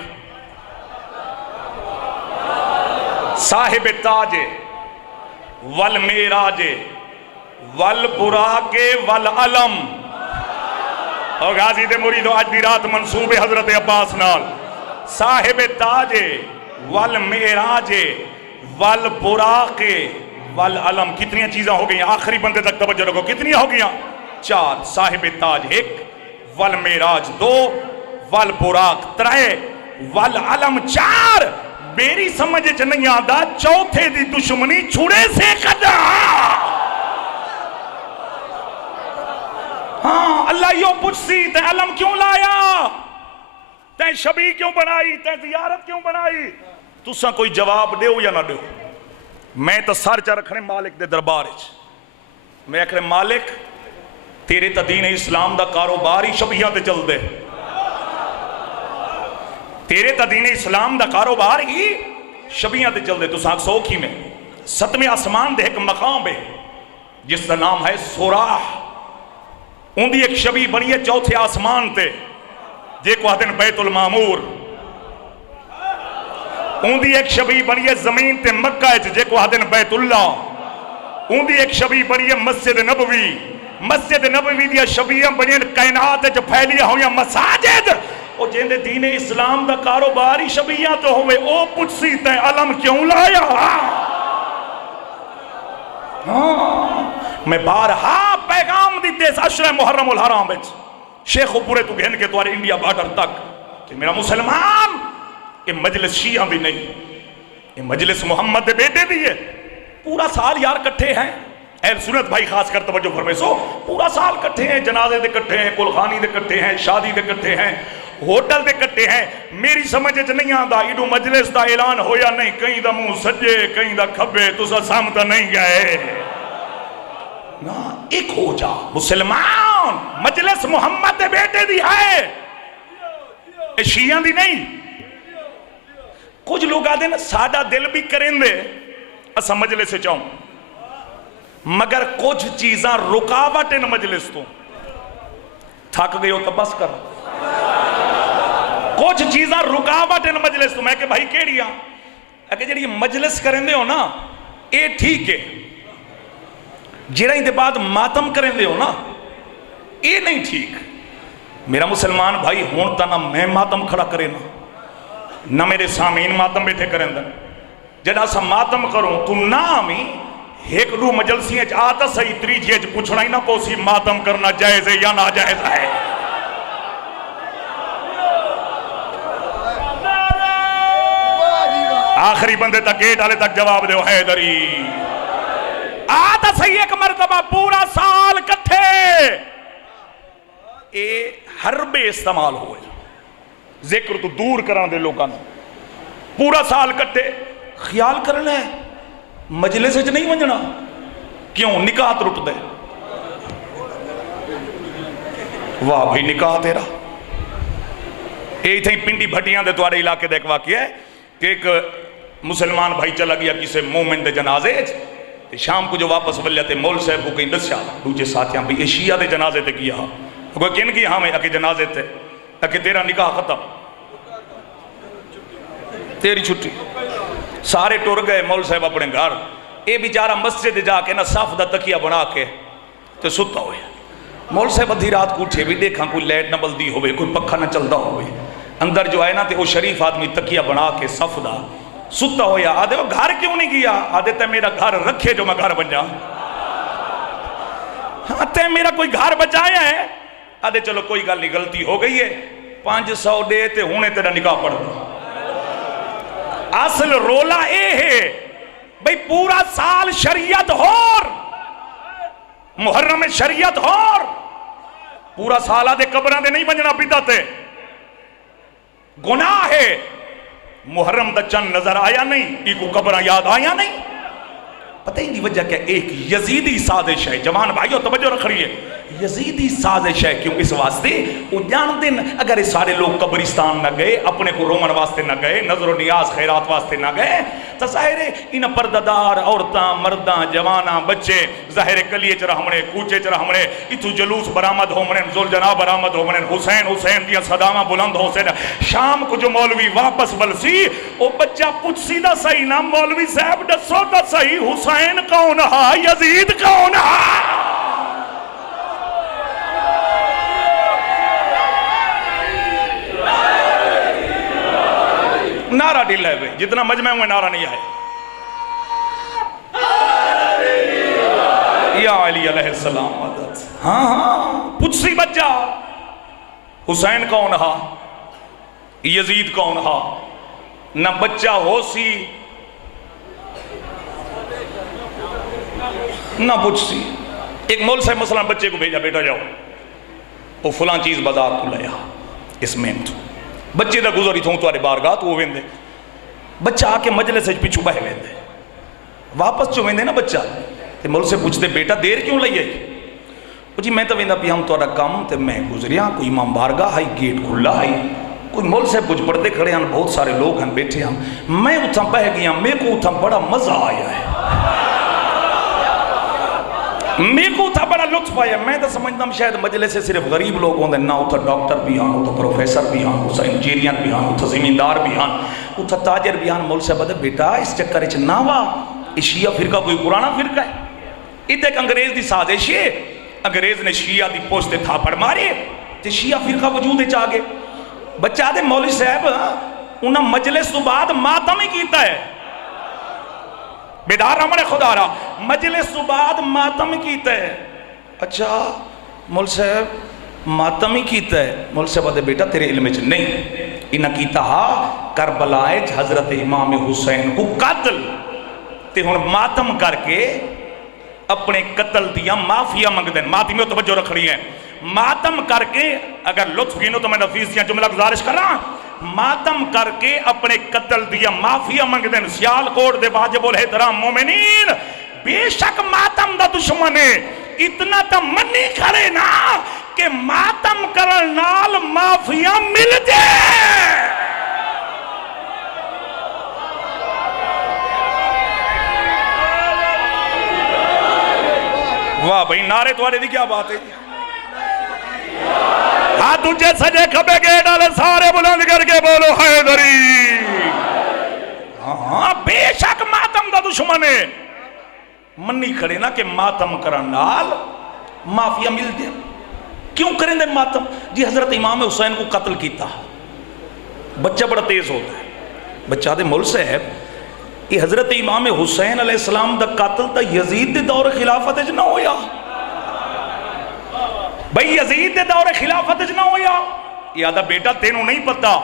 صاحب تاج والمیراج والبراق والعلم، اور غازی دے مرید آج دی رات منصوب حضرت عباس نال، صاحب تاج والمیراج والبراق والعلم، کتنی چیزیں ہو گئیں؟ آخری بندے تک توجہ رکھو، کتنی ہو گئیں؟ 4، صاحب تاج 1، والمیراج 2، والبراق 3، والعلم 4۔ میری سمجھے چ نہیں آدھا چوتھے دی دشمنی چھوڑے سے کدا۔ ہاں اللہ یو پوچھ سی تے علم کیوں لایا؟ تے شبی کیوں بنائی، تے زیارت کیوں بنائی؟ تساں کوئی جواب دیو یا نہ دیو؟ میں تو سر چا رکھنے مالک دے دربار وچ، میں آکھنے مالک تیرے تا دین اسلام دا کاروبار ہی شبیہاں تے چل دے، تیرے تا دین اسلام دا کاروبار ہی شبیہاں تے چل دے۔ تو ساکھ سوکھی میں 7ویں آسمان دے ایک مقام ہے جس کا نام ہے سوراح، ان دی ایک شبی بنی ہے 4تھے آسمان تے جے کو آدھن بیت المامور، ان دی ایک شبی بنی ہے زمین تے مکہ جے کو آدھن بیت اللہ، ان دی ایک شبی بنی ہے مسجد نبوی، مسجد نبوی دیا شبیاں بنی ہیں کائنات جو پھیلیا ہویا مساجد، او جن دے دین اسلام دا کاروباری شبیاں تو ہوئے او پچھسی تے علم کیوں لایا؟ میں بارہا پیغام دیتے اس عشر محرم الحرام بچ شیخ پورے تو گھن کے توارے انڈیا بارڈر تک کہ میرا مسلمان یہ مجلس شیعہ بھی نہیں، یہ مجلس محمد دے بیٹے بھی ہے، پورا سال یار کٹھے ہیں، اہل سنت بھائی خاص کر توجہ فرمائے سو، پورا سال کٹھے ہیں، جنازے دے کٹھے ہیں، کلخانی دے کٹھے ہیں، شادی دے کٹھے ہیں، ہوٹل دے کٹھے ہیں، میری سمجھے چ نہیں آندا ایڈو مجلس دا اعلان ہویا نہیں، کہیں دا منہ سجے کہیں دا کھبے تسا سامتا نہیں گئے نا، ایک ہو جا مسلمان، مجلس محمد دے بیٹے دی ہے، اے شیعہ دی نہیں۔ کچھ لوگ آدھے نا ساڑھا دل بھی کریں دے اسا مجلس سے چاہوں، مگر کچھ چیزاں رکاوٹ ان مجلس تو تھک گئے ہو تو بس کر، کچھ چیزاں رکاوٹ ان مجلس تو، میں کہ بھائی کیڑیاں اگر جڑی مجلس کریں دے ہو نا اے ٹھیک ہے، جڑا ہی دے بعد ماتم کریں دے ہو نا اے نہیں ٹھیک۔ میرا مسلمان بھائی ہون تا نہ میں ماتم کھڑا کرے نہ میرے سامعین ماتم بیٹھے کریں دے، جڑا سا ماتم کروں تو نامی ایک دو مجلسیاں آتا صحیح تری جیج پوچھنا ہی نہ پوسی ماتم کرنا جائز ہے یا ناجائز ہے۔ آخری بندے تک گیٹ آلے تک جواب دے حیدری، آتا صحیح ایک مرتبہ پورا سال کٹھے اے حربے استعمال ہوئے، ذکر تو دور کران دے لوگاں پورا سال کٹھے، خیال کرنا ہے مجلس وچ نہیں ونجنا، کیوں نکاح ٹوٹ دے، واہ بھائی نکاح تیرا۔ ایتھے پنڈی بھٹیاں دے توارے علاقے دے ایک واقعہ ہے کہ ایک مسلمان بھائی چلا گیا کسی مومن دے جنازے تے شام کو جو واپس ولیا تے مول صاحب کو کہیں دسیا دوجے ساتھیاں بھی شیعہ دے جنازے تے کیا، وہ کہن کی ہاں میں اکے جنازے تے اکے تیرا نکاح ختم، تیری چھٹی، سارے ٹور گئے مول صاحب اپنے گھر، اے بیچارہ مسجد جا کے نا صاف دا تکیہ بنا کے تے ستا ہوئے، مول صاحب ادھی رات کو اٹھے بھی دیکھاں کوئی لیٹ نہ بلدی ہوئے، کوئی پکھا نہ چلدا ہوئے، اندر جو آئے نا تے وہ شریف آدمی تکیہ بنا کے صف دا ستا ہویا، آدھے وہ گھر کیوں نہیں گیا؟ آدھے تے میرا گھر رکھے جو میں گھر بن جا، ہاں تے میرا کوئی گھر بچایا ہے، آدھے چلو کوئی گل نہیں غلطی ہو گئی ہے 500 دے تے ہونے تیرا نکاح پڑھ دو۔ اصل رولا اے ہے بھئی پورا سال شریعت ہور، محرم شریعت ہور، پورا سال آدھے قبران دے نہیں بنجنا بدعت ہے، گناہ ہے، محرم دا چند نظر آیا نہیں، ایک کو قبران یاد آیا نہیں، پتہ ہی نہیں وجہ کہ ایک یزیدی سازش ہے، جوان بھائیو توجہ رکھ رہی ہے، یزیدی سازش ہے، کیوں اس واسطے وہ جان دن اگر اس سارے لوگ قبرستان نہ گئے، اپنے کو رومن واسطے نہ گئے، نظر و نیاز خیرات واسطے نہ گئے، تو ظاہر ہے ان پرددار عورتاں مرداں جواناں بچے ظاہر کلیے چ رہمنے کوچے چ رہمنے اتو جلوس برآمد ہومنے ذوالجناح برآمد ہومنے حسین حسین دیاں صداواں بلند ہو سے شام کو جو مولوی واپس بلسی او بچہ پوچھ سیدھا صحیح نہ مولوی صاحب دسو تا صحیح حسین کون ہا یزید کون ہا؟ نعرہ ڈل ہے بھئی جتنا مجمع ہوئے نعرہ نہیں آئے، یا علی علیہ السلام مدد، ہاں ہاں پوچھ سی بچہ حسین کون ہا یزید کون ہا، نہ بچہ ہو سی نہ پوچھ سی۔ ایک مول صاحب مثلا بچے کو بھیجا بیٹا جاؤ وہ فلاں چیز بازار کو لیا اس میں تو بچے دا گزر اتھوں تواڈے بارگاہ تو ویندے بچہ آ کے مجلس وچ پچھو بہ ویندے واپس جو ویندے نا بچہ تے مول سے پوچھتے بیٹا دیر کیوں لئی آئی جی میں تو ویندا پیا ہم تواڈا کم تے میں گزریا کوئی امام بارگاہ آئی گیٹ کھلا آئی کوئی مول سے کچھ پڑھتے کھڑے ہیں بہت سارے لوگ ہیں بیٹھے ہیں میں اتھاں بہ گیا میرے کو اتھاں بڑا مزہ آیا ہے میرے کو اتھا بڑا لطف آیا میں تو سمجھتا ہوں شاید مجلس سے صرف غریب لوگ ہوندے نہ اتھا ڈاکٹر بھی ہاں اتھا پروفیسر بھی ہاں اتھا انجینئر بھی ہاں اتھا زمیندار بھی ہاں اتھا تاجر بھی ہاں مول سے بدے بیٹا اس چکر اچ نہ وا یہ شیعہ فرقہ کوئی پرانا فرقہ ہے ادھے ایک انگریز دی سازش ہے انگریز نے شیعہ دی پوسٹ تھاپڑ ماری تے شیعہ فرقہ وجود وچ آ گئے بچہ دے مولوی صاحب انہاں مجلس تو بعد ماتم ہی کیتا ہے بیدار رمڑے خدا رہا مجلس تو بعد ماتم ہی کیتا ہے اچھا مول صاحب ماتم ہی کیتا ہے مول صاحب دے بیٹا تیرے علم وچ نہیں انہاں کیتا ہا کربلائے حضرت امام حسین کو قتل تے ہن ماتم کر کے اپنے قتل دیا معافیہ منگ دیں ماتمیوں توجہ رکھ رہی ہیں ماتم کر کے اگر لطف گینو تو میں نفیس دیا جملہ گزارش کر رہا ماتم کر کے اپنے قتل دیا معافیہ منگ دیں سیال کوٹ دے واجب الاحترام مومنین بے شک ماتم دا دشمن ہے اتنا تا منی کھڑے نا کہ ماتم کرن نال معافیہ مل جائے واہ بھئی نعرے توارے دی کیا بات ہے ہاں تجھے سجے کھبے گے ڈالے سارے بلند کر کے بولو حیدری ہاں بے شک ماتم دا دشمن ہے منی کھڑے نا کہ ماتم کرن نال معافیہ مل دیا کیوں کریں دے ماتم جی حضرت امام حسین کو قتل کیتا بچہ بڑا تیز ہوتا ہے بچہ دے مول صاحب یہ حضرت امام حسین علیہ السلام دا قاتل تا یزید دے دور خلافت اج نہ ہویا بھئی یزید دے دور خلافت اج نہ ہویا یادہ بیٹا تینوں نہیں پتا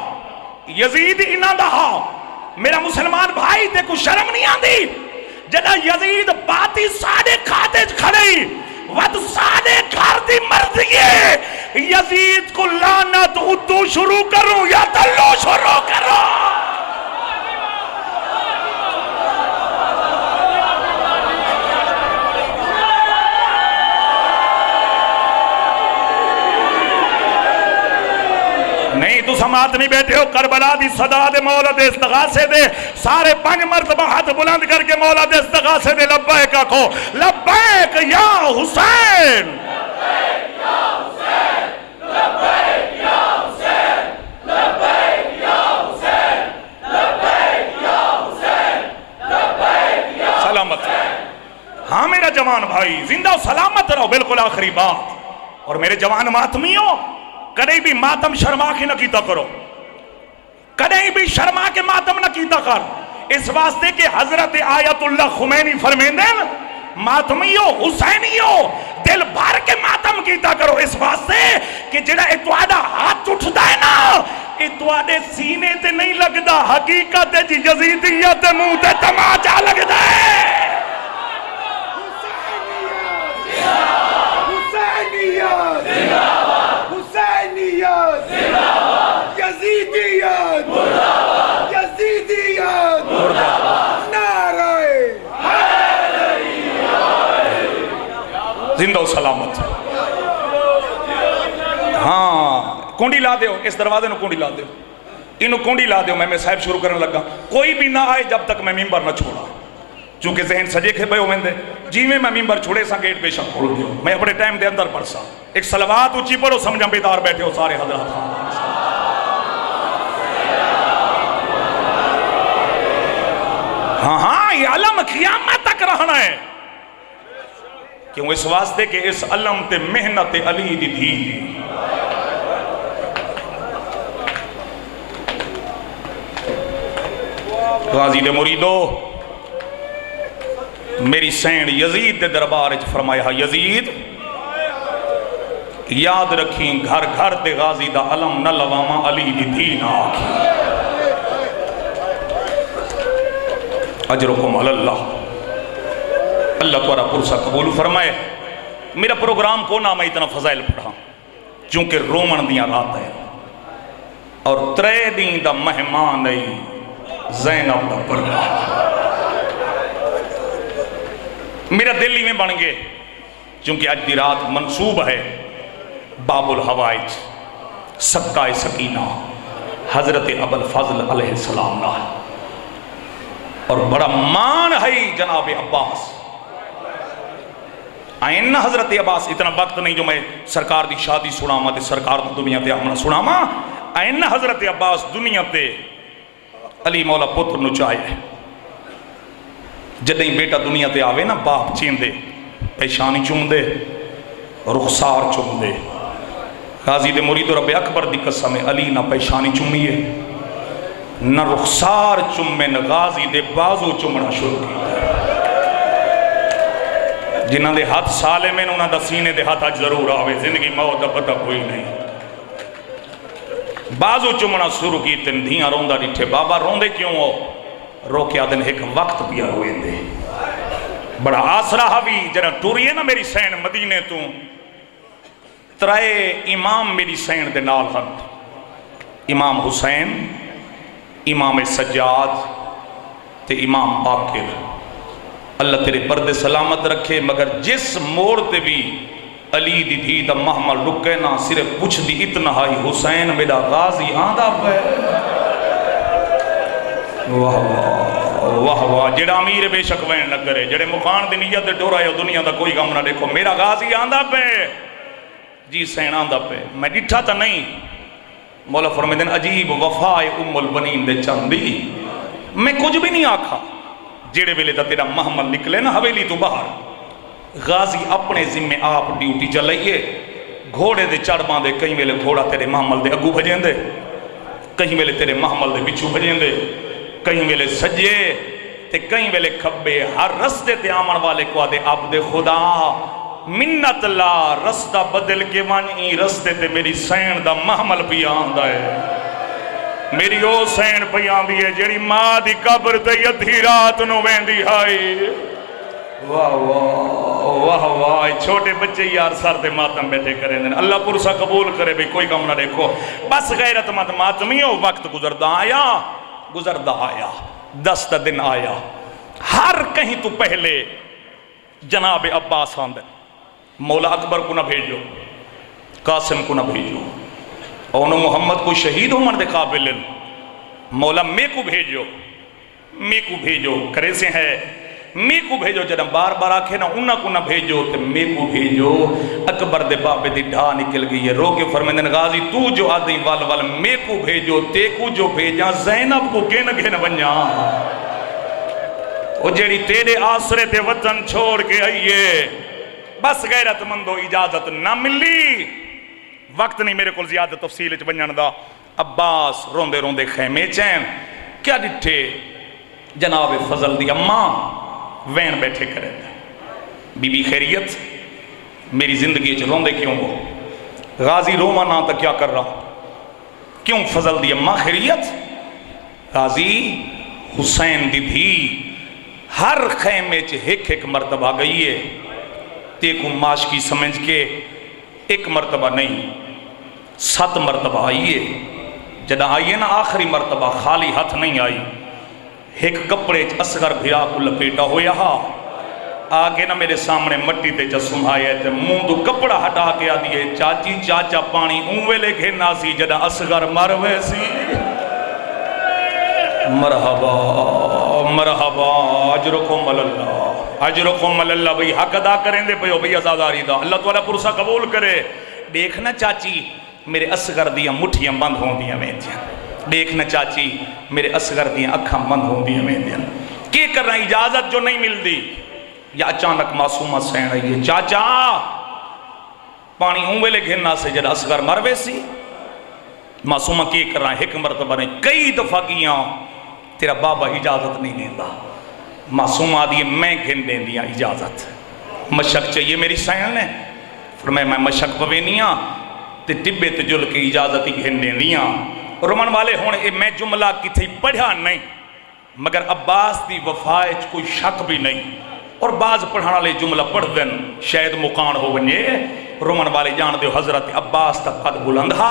یزید انہ دا میرا مسلمان بھائی تے کو شرم نہیں آندی جدہ یزید باتی ساڑے کھاتے کھڑی ود ساڑے گھر دی مرضیے یزید کو لعنت اتو شروع کروں یا تلو شروع کروں نہیں تو سماعت نہیں بیٹھے ہو کربلا دی صدا دے مولا دے استغاثے دے سارے 5 مرتبہ ہاتھ بلند کر کے مولا دے استغاثے دے لبیک آکھو لبیک یا حسین لبیک یا حسین لبیک یا حسین لبیک یا حسین لبیک یا حسین لبیک یا سلامت ہاں میرا جوان بھائی زندہ و سلامت رہو بالکل آخری بات اور میرے جوان ماتمیوں کدیں بھی ماتم شرما کے نہ کیتا کرو کدیں بھی شرما کے ماتم نہ کیتا کر اس واسطے کہ حضرت آیت اللہ خمینی فرمیندن ماتمیوں حسینیوں دل بھر کے ماتم کیتا کرو اس واسطے کہ جڑا اتوادہ ہاتھ اٹھتا ہے نا اتوادے سینے تے نہیں لگتا حقیقت جی یزیدیت منہ تے تماچا لگتا ہے زندہ و سلامت ہاں کونڈی لا دیو اس دروازے نو کونڈی لا دیو انہوں کونڈی لا دیو میں صاحب شروع کرنے لگا کوئی بھی نہ آئے جب تک میں ممبر نہ چھوڑا چونکہ ذہن سجے کھے بے ہوئے جی میں ممبر چھوڑے سا گیٹ پیشہ کھول دیو میں اپنے ٹائم دے اندر پڑھ سا ایک صلوات اچھی پڑھو سمجھا بیدار بیٹھے ہو سارے حضرات ہاں ہاں یہ علم قیامت تک رہنا ہے کیوں اس واسطے کہ اس علم تے محنت علی دی تھی غازی دے مریدو میری سینڈ یزید دے دربار اچھ فرمایا یزید یاد رکھیں گھر گھر تے غازی دا علم نہ لواما علی دی تھی نہ آکھی اجرکم اللہ اللہ تورا پرسہ قبول فرمائے میرا پروگرام کو نہ میں اتنا فضائل پڑھا چونکہ رومن دیاں رات ہے اور 3 دن دا مہمان ای زینب دا پردہ میرا دل ہی میں بن گئے چونکہ اج دی رات منصوب ہے باب الحوائج سکہ سکینہ حضرت ابو الفضل علیہ السلام کا اور بڑا مان ہے جناب عباس آئین حضرت عباس اتنا وقت نہیں جو میں سرکار دی شادی سناما تے سرکار دی دنیا تے آمنا سناما آئین حضرت عباس دنیا تے علی مولا پتر نو چاہے جدیں بیٹا دنیا تے آوے نا باپ چین دے پیشانی چوم دے رخسار چوم دے غازی دے مرید رب اکبر دی قسم علی نہ پیشانی چومیے نہ رخسار چومن غازی دے بازو چومنا شروع کی جنہ دے ہاتھ سالے میں انہوں دا سینے دے ہاتھ آج ضرور آوے زندگی موت دا پتہ کوئی نہیں بازو چومنا شروع کی تن دھیاں روندہ ڈٹھے بابا روندے کیوں ہو رو کے آدن ایک وقت پیا ہوئے دے بڑا آسرا ہوئی جنہ ٹوری ہے نا میری سین مدینے تو 3 امام میری سین دے نال ہن امام حسین امام سجاد تے امام باقر اللہ تیرے پردے سلامت رکھے مگر جس موڑ تے بھی علی دی دھی دا محمل رکے نا صرف پوچھ دی اتنا ہائی حسین میرا غازی آندہ پہ واہ واہ واہ جڑا امیر بے شک وین نہ کرے جڑے مقان دی نیت دے ٹورا یا دنیا دا کوئی غم نہ دیکھو میرا غازی آندہ پہ جی سین آندہ پہ میں ڈٹھا تا نہیں مولا فرمیدن عجیب وفائے ام البنین دے چاندی میں کچھ بھی نہیں آکھا جیڑے ویلے دا تیرا محمل نکلے نا حویلی تو باہر غازی اپنے ذمہ آپ ڈیوٹی چلائیے گھوڑے دے چڑھ باندے کہیں ویلے گھوڑا تیرے محمل دے اگو بھجیں دے کہیں ویلے تیرے محمل دے بچو بھجیں دے کہیں ویلے سجے تے کہیں ویلے کھبے ہر رستے تے آمن والے کو آدھے عبد خدا منت لا رستہ بدل کے وانی رستے تے میری سین دا محمل پی آندہ ہے میری او سین پی آندی ہے جیڑی ماں دی قبر تے یدھی رات نو ویندی ہائی واہ واہ واہ واہ چھوٹے بچے یار سر دے ماتم بیٹھے کریں دیں اللہ پرسا قبول کرے بھی کوئی کم نہ دیکھو بس غیرت مند ماتمیوں وقت گزردہ آیا 10 دن آیا ہر کہیں تو پہلے جناب عباس آندے مولا اکبر کو نہ بھیجو قاسم کو نہ بھیجو اونو محمد کو شہید ہو من دے قابل مولا میں کو بھیجو کرے سے ہے میں کو بھیجو جنہاں بار بار آکھے نا انہاں کو نہ بھیجو تے میں کو بھیجو اکبر دے بابے دی ڈھا نکل گئی ہے رو کے فرمیدن غازی تو جو آدھی وال میں کو بھیجو تے کو جو بھیجا زینب کو گھن بنیا وہ جیڑی تیرے آسرے تے وطن چھوڑ کے آئیے بس غیرت مندو اجازت نہ ملی وقت نہیں میرے کو زیادہ تفصیل بنجان دا عباس روندے روندے خیمے چین کیا ڈٹھے جناب فضل دی اماں وین بیٹھے کرے بی بی خیریت میری زندگی چھ روندے کیوں ہو غازی روما نا تا کیا کر رہا کیوں فضل دی اماں خیریت غازی حسین دی دھی ہر خیمے چھ ایک مرتبہ گئی ہے تیکو معاش کی سمجھ کے 1 مرتبہ نہیں 7 مرتبہ آئیے جدہ آئیے نا آخری مرتبہ خالی ہاتھ نہیں آئی ایک کپڑے اصغر بھیرا کو لپیٹا ہویا آگے نا میرے سامنے مٹی تے جسم آئے تھے منہ تو کپڑا ہٹا کے آ دیئے چاچی چاچا پانی اونوے لے گھینا سی جدہ اصغر مروے سی مرحبا مرحبا اجرکم اللہ بھئی حق ادا کریں دے بھئی بھئی ازاداری دا اللہ تعالیٰ پرسا قبول کرے دیکھنا چاچی میرے اصغر دیاں مٹھیاں بند ہوں دیاں میں دیاں دیکھنا چاچی میرے اصغر دیاں اکھاں بند ہوں دیاں میں دیاں کی کر رہا اجازت جو نہیں مل دی یا اچانک معصومہ سین رہی ہے چاچا پانی ہوں ویلے گھننا سے جد اصغر مروے سی معصومہ کی کر رہا ہے 1 مرتبہ نہیں کئی دفعہ کیاں تیرا بابا اجازت نہیں دیندہ معصوم آدھی میں گھن دیں دیا اجازت مشک چاہیے میری سین نے فرمایا میں مشک پوینیاں تے ٹبے تے جل کے اجازت ہی گھن دیں دیا رومن والے ہونے میں جملہ کی تھی پڑھا نہیں مگر عباس دی وفائج کوئی شک بھی نہیں اور بعض پڑھانا لے جملہ پڑھ دن شاید مقان ہو بنیے رومن والے جان دے حضرت عباس تک قد بلندھا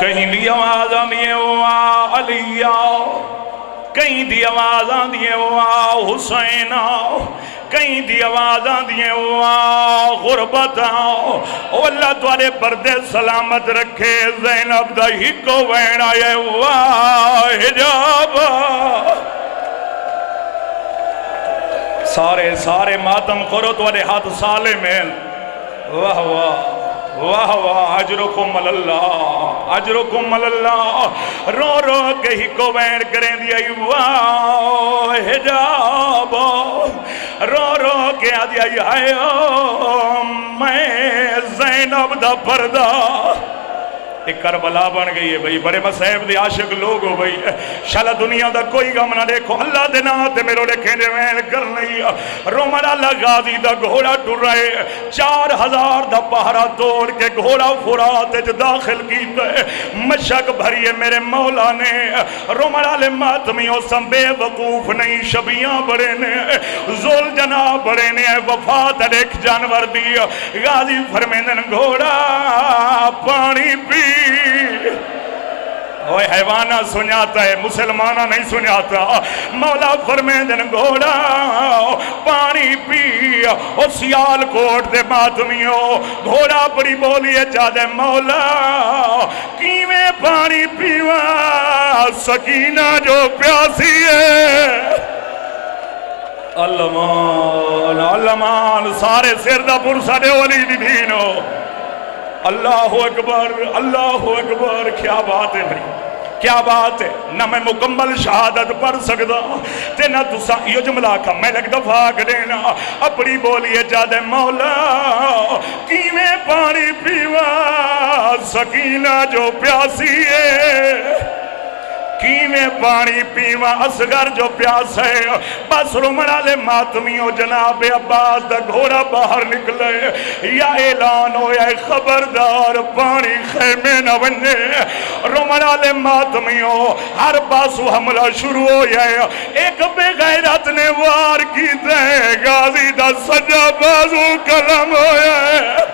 کہیں دی آواز آندی ہے وا علی آؤ، کہیں دی آواز آندی ہے وا حسین آؤ، کہیں دی آواز آندی ہے وا غربت آؤ۔ او اللہ توارے پردے سلامت رکھے، زینب دا ہکو وین آئے وا حجاب۔ سارے ماتم کرو توارے ہاتھ سالے میں، واہ واہ واہ واہ، اجرکم اللہ اجرکم اللہ۔ رو رو کے ہی کو وین کریں دیا واہ حجاب، رو رو کے آدیا آئے میں زینب دا پردہ۔ ایک کربلا بن گئی ہے بھئی، بڑے مصیب دے عاشق لوگ ہو بھئی، شالا دنیا دا کوئی غم نہ دیکھو، اللہ دے نا تے میرے لکھیں دے وین کر نہیں۔ رومن اللہ غازی دا گھوڑا ٹر رہے، 4000 دا پہرا توڑ کے گھوڑا فرات وچ داخل کیتا ہے، مشک بھریے میرے مولا نے۔ رومن اللہ ماتمیوں سم بے وقوف نہیں، شبیاں بڑے نے، زول جناب بڑے نے، وفات ایک جانور دی۔ غازی فرمیندن گھوڑا پانی پی، اوہ حیوانہ سنیاتا ہے، مسلمانہ نہیں سنیاتا۔ مولا فرمیندن گھوڑا پانی پی، او سیال کوٹ دے ماتمیوں گھوڑا بڑی بولی ہے جادے مولا کیویں پانی پیوا سکینہ جو پیاسی ہے۔ اللہ سارے سردہ پرسا دے ولی دی دینو، اللہ اکبر اللہ اکبر۔ کیا بات ہے بھائی، کیا بات ہے، نہ میں مکمل شہادت پڑھ سکتا تے نہ تسا یہ جملہ کا میں لگ دفاع دینا اپنی بولیے جادے مولا کیویں پانی پیوا سکینہ جو پیاسی ہے، کیویں پانی پیوا اصغر جو پیاس ہے۔ بس رومنالے ماتمیوں جناب عباس دا گھوڑا باہر نکلے، یا اعلان ہو یا خبردار پانی خیمے نہ بنے۔ رومنالے ماتمیوں ہر پاسو حملہ شروع ہو جائے، ایک بے غیرت نے وار کی دے، غازی دا سجا بازو قلم ہو جائے۔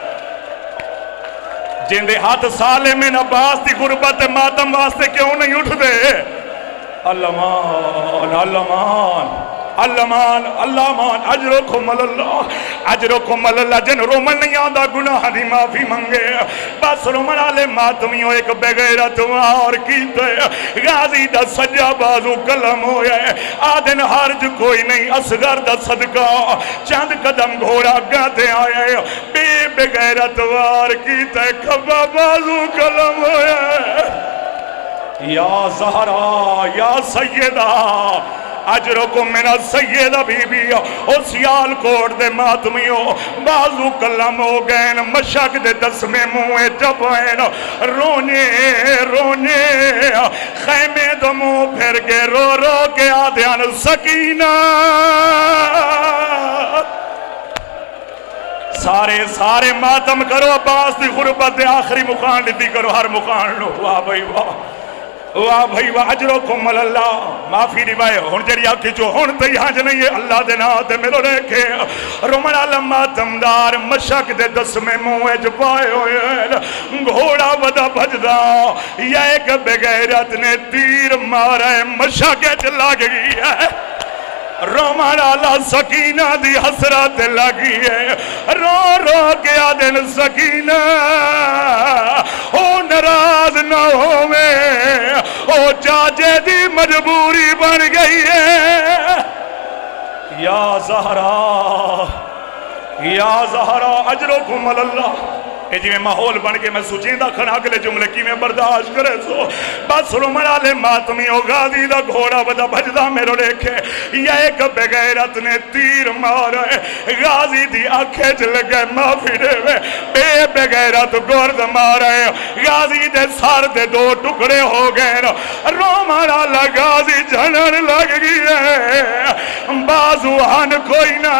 جن دے ہاتھ سالے میں عباس دی غربت ماتم واسطے کیوں نہیں اٹھ دے؟ اللہمان اللہمان اللہمان اللہمان اجرکم اللہ اجرکم اللہ۔ جن رومن نہیں آدھا گناہ دی معافی منگے، بس رومن آلے ماتمیوں ایک بغیرت وار کیتے، غازی دا سجا بازو قلم ہویا ہے، آدھن حرج کوئی نہیں، اصغر دا صدقہ چند قدم گھوڑا گاتے آئے، بے بغیرت وار کیتے، کھبا بازو قلم ہویا ہے۔ یا زہرا یا سیدہ اجرکم من السیدہ بی بی، او سیال کوٹ دے ماتمیوں بازو قلم ہو گئے، مشک دے دس میں موے جبائن رونے رونے خیمے دو منہ پھر کے رو رو کے آدھیان سکینہ۔ سارے ماتم کرو، عباس دی غربت دے آخری مقان لیتی کرو، ہر مقان لو۔ واہ بھائی واہ واہ بھائی واہ اجرکم اللہ۔ معافی روائے ہون جڑی آکی جو ہون تی ہاں نہیں ہے، اللہ دے ناتے میرو ریکھے رومن علمہ تمدار مشک دے دس میں موے جپائے ہوئے، گھوڑا ودا بجدا یا ایک بغیرت نے تیر مارے مشک چلا گئی ہے۔ رومن اللہ سکینہ دی حسرت لگی ہے، رو رو کے آدن سکینہ او نراز نہ ہوئے، او چاچے دی مجبوری بن گئی ہے۔ یا زہرا اجرکم اللہ۔ اے جی میں ماحول بن کے میں سوچیندہ کھنا اگلے جملے کی میں برداشت کرے سو، بس رومن آلے ماتمیوں غازی دا گھوڑا بدا بجدہ میرو لکھے، یا ایک بغیرت نے تیر مارے، غازی دی آنکھیں چل گئے معافی دے وے، بے بغیرت گرد مارے، غازی دے سار دے دو ٹکڑے ہو گئے، رومن آلہ غازی جھنن لگ گئے، بازو ہن کوئی نہ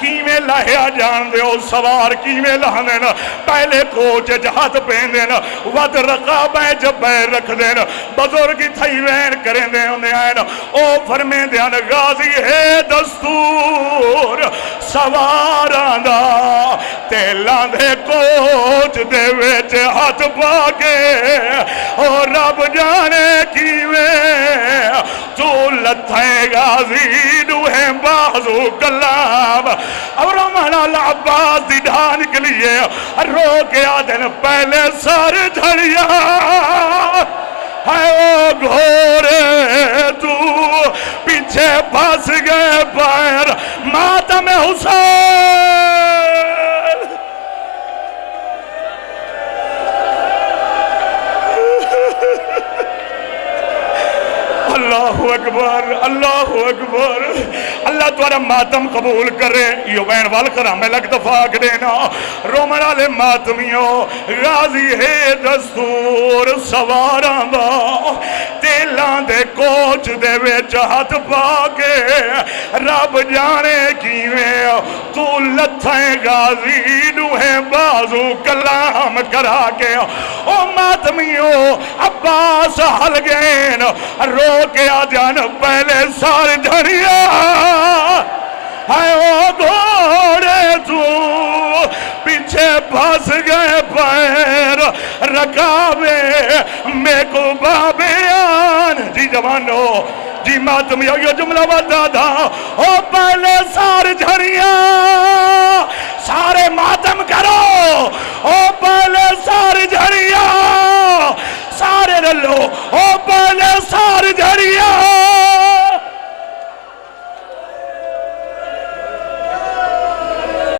کیویں لہیا جان دے، او سوار کیویں لہنے نہ، پہلے کوچ جہات پہن دینا، ود رقابہ جب رکھ دینا، بزرگی تھائی وین کریں دینا، او فرمین دینا غازی ہے دستور سواران دا تیلاں دے کوچ دے وچ ہاتھ پا کے او رب جانے کیویں تو لتھے غازی دوہے بازو کلام اور رومن العباس دی ڈھا نکلی ہے رو کے آدھن پہلے سر جھڑیا ہے او گھوڑے تو پیچھے پھنس گئے پیر ماتم حسین اللہ اکبر اللہ اکبر اللہ تمہارا ماتم قبول کرے یہ وین وال کرا میں لگ دفاق دینا رومن والے ماتمیوں غازی ہے دستور سواراں دا تیلاں دے کوچ دے وچ ہاتھ پا کے رب جانے کیویں تو لتھیں غازی دوہے بازو کلام کرا کے او ماتمیوں عباس ہل گئے رو کے آ جان پہلے سار جھڑیا ہے او گھوڑے تو پیچھے پھنس گئے پیر رکاوے میں کو بابیان جی جوانو جی ماتمیوں یہ جملہ بتا دا او پہلے سار جھڑیا سارے ماتم کرو او پہلے سار جھڑیا سارے رلو او پہلے سار جھڑیا